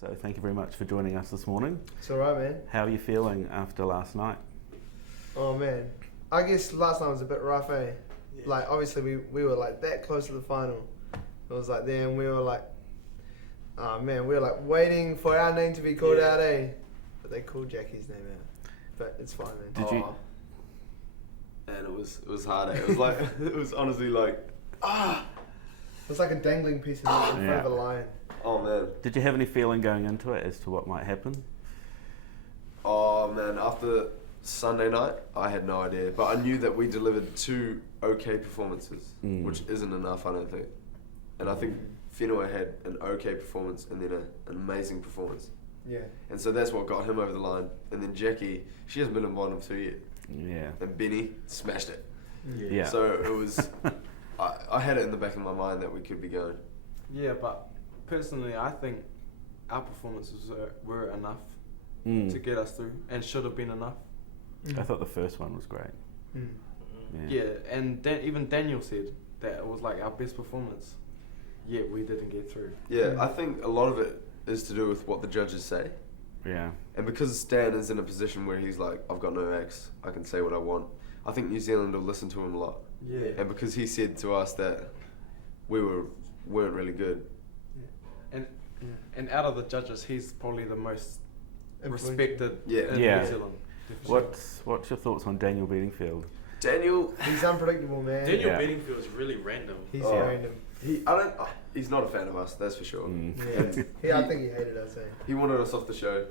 So thank you very much for joining us this morning. It's alright, man. How are you feeling after last night? Oh man, I guess last night was a bit rough, eh? Yeah. Like obviously we were like that close to the final. It was like then we were like, oh man, we were like waiting for our name to be called out, eh? But they called Jackie's name out. But it's fine, man. Did you? And it was hard. It was like it was honestly like It was like a dangling piece of meat in front of a lion. oh man. Did you have any feeling going into it as to what might happen? Oh man, after Sunday night, I had no idea. But I knew that we delivered 2 okay performances, which isn't enough, I don't think. And I think Whenua had an okay performance and then an amazing performance. Yeah. And so that's what got him over the line. And then Jackie, she hasn't been in bottom 2 yet. Yeah. And Benny smashed it. Yeah. So it was, I had it in the back of my mind that we could be going. Yeah, but personally, I think our performances were enough to get us through, and should have been enough. I thought the first one was great. Yeah, and even Daniel said that it was like our best performance, yet we didn't get through. Yeah, I think a lot of it is to do with what the judges say. Yeah. And because Stan is in a position where he's like, I've got no ex, I can say what I want, I think New Zealand will listen to him a lot. Yeah. And because he said to us that we weren't really good. And out of the judges, he's probably the most respected Yeah. in Yeah. New Zealand. What's your thoughts on Daniel Bedingfield? Daniel, He's unpredictable, man. Daniel Yeah. Bedingfield is really random. He's Oh. random. he's not a fan of us, that's for sure. Yeah. I think he hated us, eh? He wanted us off the show.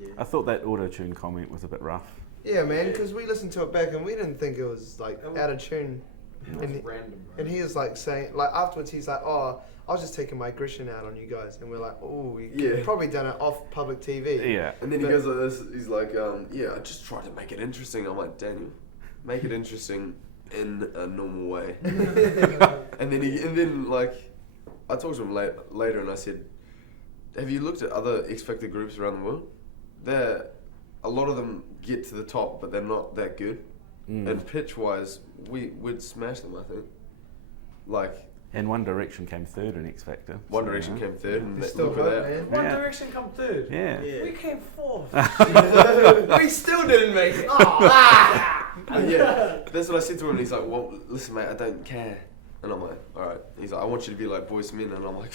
Yeah. I thought that auto-tune comment was a bit rough. Yeah, man, because we listened to it back and we didn't think it was like out of tune. It was And he- random, bro. And he was like saying, like afterwards, he's like, "Oh, I was just taking my aggression out on you guys," and we're like, "Oh, Yeah. probably done it off public TV." Yeah. And then he But- goes like this, he's like, yeah, I just tried to make it interesting. I'm like, Daniel, make it interesting in a normal way. And then like, I talked to him later and I said, have you looked at other X Factor groups around the world? A lot of them get to the top, but they're not that good. And pitch-wise, we'd smash them, I think. Like, And One Direction came third in X Factor. One so, Direction you know. came third, and It's still look at hot, that. man. One Yeah. Direction come third. Yeah. Yeah. We came fourth. We still didn't make it. Yeah, that's what I said to him. And he's like, well, listen, mate, I don't care. And I'm like, all right. He's like, I want you to be like Boys to Men. And I'm like,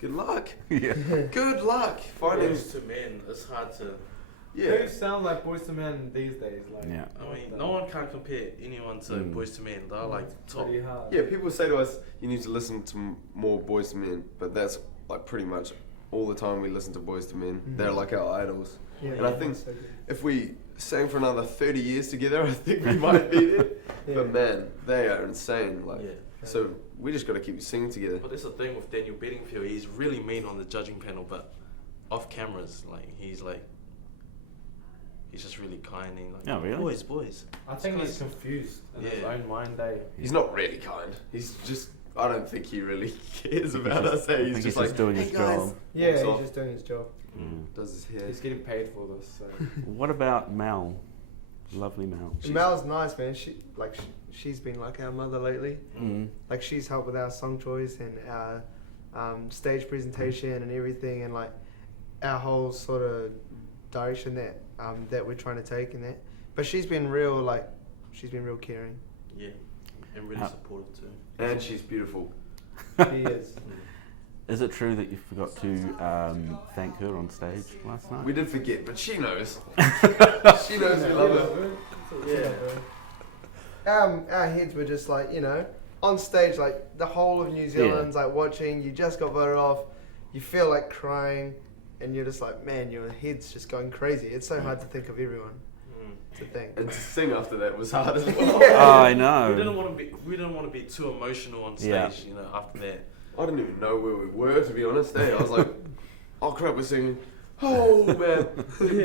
good luck. Yeah. Good luck. Finding. Boys to men, it's hard to. Yeah. Who sound like Boys to Men these days? Like, Yeah. I mean, no one can compare anyone to Boys to Men. They're like top. pretty hard. Yeah, people say to us, you need to listen to more Boys to Men. But that's like pretty much all the time we listen to Boys to Men. They're like our idols. Yeah, And I think so good. if we sang for another 30 years together, I think we might be there. Yeah. But man, they are insane. Like, Yeah. so we just got to keep singing together. But that's the thing with Daniel Bedingfield. He's really mean on the judging panel, but off cameras, like he's just really kind and like, Oh, really? boys. I think It's he's confused in his Yeah. own mind, eh? He's not really kind. He's just. I don't think he really cares about us. I Hey, think he's just like doing hey his guys. job. Yeah, Walks he's off. just doing his job. Does his hair. He's getting paid for this. So. What about Mel? Lovely Mel. And Mel's nice, man. She's been like our mother lately. Like she's helped with our song choice and our stage presentation and everything, and like our whole sort of direction that we're trying to take in that. But she's been real caring. Yeah, and really supportive too. And she's beautiful. She is. Is it true that you forgot to thank her on stage last night? We did forget, but she knows. She knows we love her. Our heads were just like, on stage, like the whole of New Zealand's like watching. You just got voted off. You feel like crying, and you're just like, man, your head's just going crazy. It's so hard to think of everyone to thank. And to sing after that was hard as well. Oh, I know. We didn't want to be too emotional on stage. Yeah. After that. I didn't even know where we were, to be honest. I was like, oh crap, we're singing. Oh man.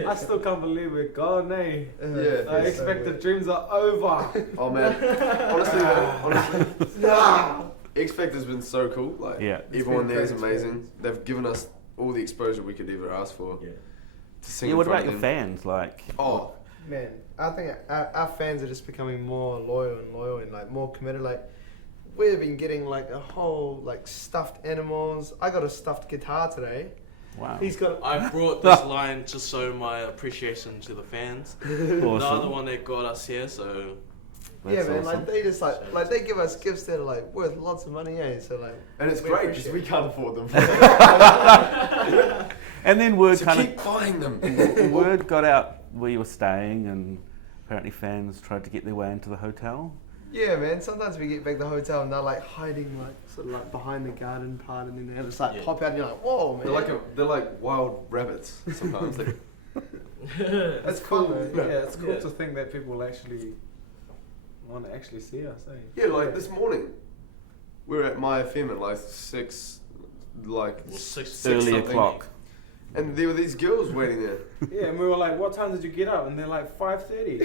I still can't believe we're gone, eh? Yeah. I expect the dreams are over. Oh man. Honestly, X Factor's been so cool. Like, Yeah. everyone been there is great amazing. They've given us all the exposure we could ever ask for. Yeah. To sing Yeah, in what front about of your them. fans? Like, Oh, Man, I think our fans are just becoming more loyal and like more committed. Like we've been getting like a whole like stuffed animals. I got a stuffed guitar today. Wow. He's got. I brought this line to show my appreciation to the fans. The Awesome. other one that got us here, so Yeah, That's man. awesome. Like they just like they give us gifts that are like worth lots of money, eh? So like. And it's we great because appreciate we can't afford them. And then word So kind keep buying them. of word got out where you were staying, and apparently fans tried to get their way into the hotel. Yeah, man. Sometimes we get back to the hotel and they're like hiding, like sort of like behind the garden part, and then they just like Yeah. pop out, and you're like, whoa, man. They're like wild rabbits sometimes. That's cool, man. Yeah, it's cool Yeah. to think that people actually want to actually see us. Eh? Yeah, like this morning, we were at my FM at like 6, like well, six Early something. o'clock. and there were these girls waiting there. Yeah, and we were like, "What time did you get up?" And they're like, 5:30.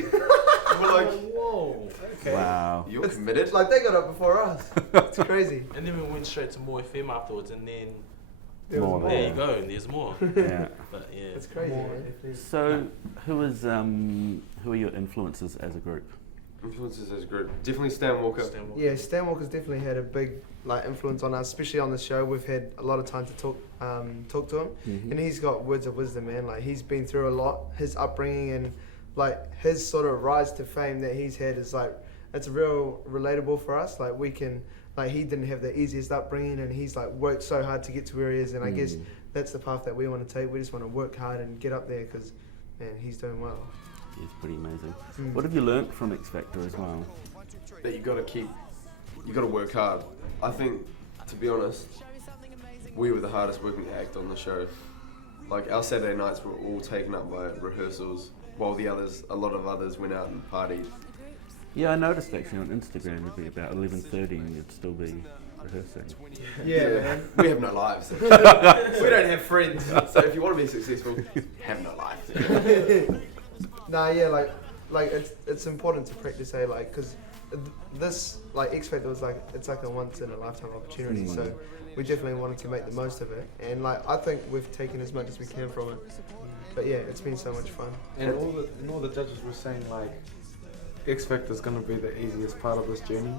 And we're like, whoa. Okay. Wow. you're committed. It's like they got up before us. It's crazy. And then we went straight to More FM afterwards, and then There was More more. there you go, and there's more. Yeah. But yeah, It's crazy, man. So, who are your influences as a group? Influences as a group. Definitely Stan Walker. Stan Walker. Yeah, Stan Walker's definitely had a big like influence on us, especially on the show. We've had a lot of time to talk to him, Mhm. and he's got words of wisdom, man. Like he's been through a lot. His upbringing and like his sort of rise to fame that he's had is like it's real relatable for us. Like we can like he didn't have the easiest upbringing, and he's like worked so hard to get to where he is, and I guess that's the path that we want to take. We just want to work hard and get up there because man, he's doing well. He's pretty amazing. Mm. What have you learnt from X Factor as well? That you gotta work hard. I think, to be honest, we were the hardest working act on the show. Like our Saturday nights were all taken up by rehearsals, while a lot of others went out and partied. Yeah, I noticed actually on Instagram it'd be about 11:30 and you'd still be rehearsing. Yeah, man. We have no lives. We don't have friends. So if you want to be successful, have no life. Nah, yeah, like it's important to practice, hey, like, cause this like X Factor was like it's like a once in a lifetime opportunity. Mm. So we definitely wanted to make the most of it, and like I think we've taken as much as we can from it. But yeah, it's been so much fun. And all the judges were saying like, X Factor's gonna be the easiest part of this journey,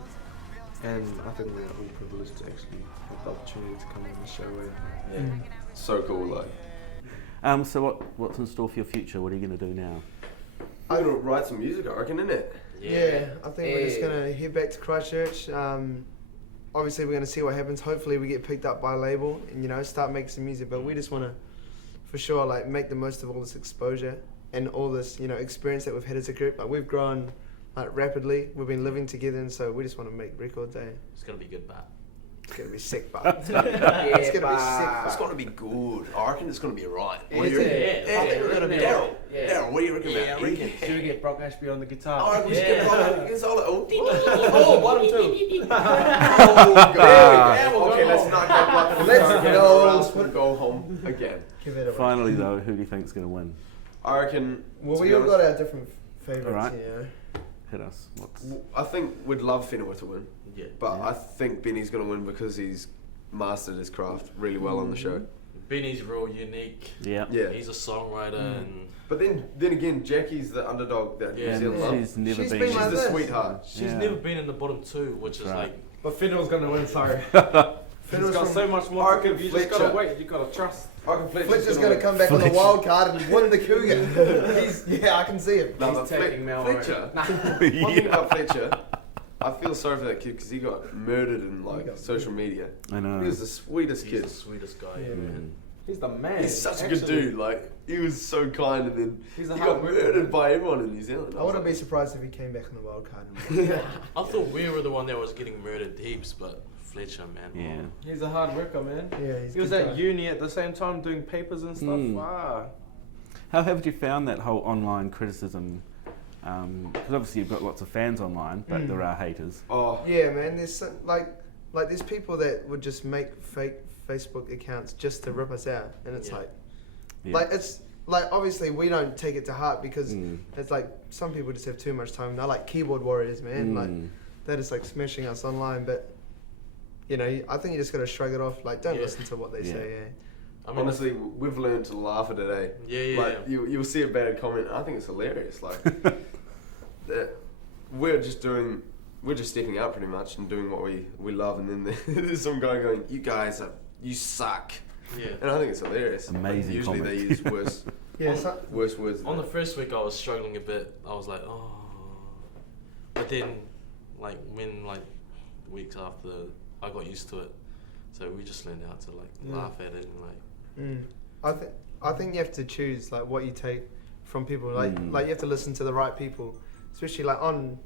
and I think we're all privileged to actually have the opportunity to come on the show. Eh? Yeah. So cool, like. So what's in store for your future? What are you going to do now? I'm gonna write some music, I reckon, innit? Yeah, I think we're just gonna head back to Christchurch. Obviously, we're gonna see what happens. Hopefully, we get picked up by a label and start making some music. But we just wanna, for sure, like make the most of all this exposure and all this experience that we've had as a group. Like we've grown like rapidly. We've been living together, and so we just want to make records. It's gonna be good, but It's gonna be sick, but it's gonna be sick. It's But. gonna be good. I reckon it's gonna be alright. Yeah, What do you reckon? yeah, I think we're gonna be Daryl, alright. Daryl, what do you reckon about it? Should we get Brock Ashby on the guitar? I reckon we should get Rob against all Oh, bottom two. Oh, Yeah, God. Okay, let's not go black. Let's go. Or else we'll go home again. Give it a Finally, though, who do you think's going to win? I reckon. Well, to we be all honest, got our different favorites, Alright. you know. Hit us. I think we'd love Fenua to win, yeah. but Yeah. I think Benny's gonna win because he's mastered his craft really well on the show. Benny's real unique. Yeah. Yeah. He's a songwriter and But then again, Jackie's the underdog that Yeah. New Zealand love. She's never She's been. been She's like the this. sweetheart. she's Yeah. never been in the bottom two, which is Right. like But Fiddle's gonna win, sorry. Fiddle's He's got from- so much more to Arkin give. You just gotta Fletcher. wait. You gotta trust. I can Fletcher's gonna come back on the wild card and win the Cougar. I can see it. No, He's but taking Mel Fletcher. already. One thing about Fletcher, I feel sorry for that kid because he got murdered in He like got social media. I know. He was the sweetest he's kid. the sweetest guy. Yeah, Yeah, man. He's the man. He's such a good Actually, dude. Like he was so kind, and then He's a he hard got worker. murdered by everyone in New Zealand. I wouldn't be surprised if he came back on the wild card. I thought we were the one that was getting murdered heaps, but Fletcher, man. Yeah. He's a hard worker, man. Yeah, he's He was good at guy. uni at the same time doing papers and stuff. Mm. Wow. How have you found that whole online criticism? Because obviously you've got lots of fans online, but Mm. there are haters. Oh, Yeah, man. There's some, like there's people that would just make fake Facebook accounts just to rip us out, and it's Yeah. Yeah. like it's like obviously we don't take it to heart because Mm. it's like some people just have too much time. They're like keyboard warriors, man. Like Mm. they're just like smashing us online, but I think you just gotta shrug it off. Like don't Yeah. listen to what they Yeah. say. I mean, honestly, we've learned to laugh at it. Eh? yeah. Like you'll see a bad comment. I think it's hilarious. Like that we're just stepping out pretty much and doing what we love, and then there's some guy going, "You guys you suck." Yeah. And I think it's hilarious. Amazing Usually comment. they use worse, Yeah, worse words. than On the that. first week, I was struggling a bit. I was like, oh. But then, like, when, like, weeks after, I got used to it. So we just learned how to, like, laugh at it and, like... I think you have to choose like what you take from people. Like Mm. like you have to listen to the right people, especially on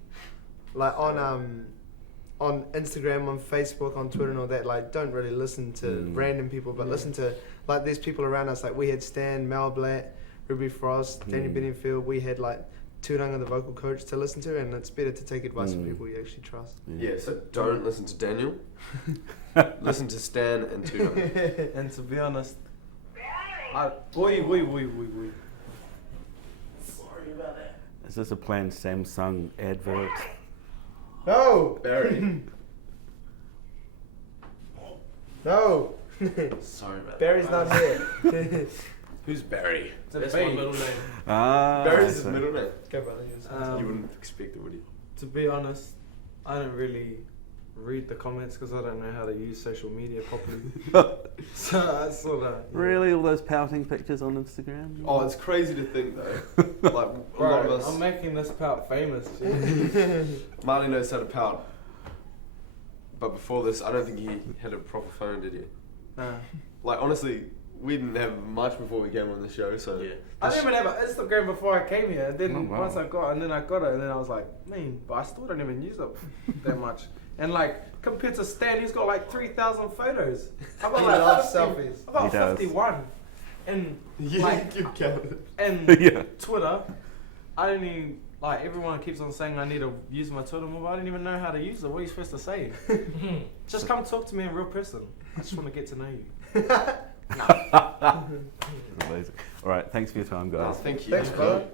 Instagram, on Facebook, on Twitter, and all that. Like, don't really listen to random people, but listen to like these people around us. Like we had Stan, Mel Blatt, Ruby Frost, Danny Bedingfield. We had like Turanga, the vocal coach, to listen to, and it's better to take advice from people you actually trust. Yeah, so don't listen to Daniel. Listen to Stan and Tuna. And to be honest, Oi. Sorry about that. Is this a planned Samsung advert? No, Barry. no. Sorry about Barry's that. not here. Who's Barry? That's my middle name. Ah, Barry's his so- middle name. Go, brother. You wouldn't expect it, would you? to be honest, I don't really read the comments because I don't know how to use social media properly. So I sort of Really, all those pouting pictures on Instagram? Oh, it's crazy to think though. Like a lot of Bro, us. I'm making this pout famous. Marley knows how to pout. But before this, I don't think he had a proper phone, did he? Nah. Like honestly, we didn't have much before we came on the show, so Yeah. I didn't even have an Instagram before I came here. And then Oh, wow. once I got it, and then I was like, man, but I still don't even use it that much. And like compared to Stan, he's got like 3,000 photos. I've got He like loves 50, selfies. I've got He does. 51. And yeah, like you counted. and Yeah. Twitter, I don't even like everyone keeps on saying I need to use my Twitter more, but I don't even know how to use it. What are you supposed to say? Just come talk to me in real person. I just want to get to know you. Amazing. All right, thanks for your time, guys. Thank you. Thanks, brother.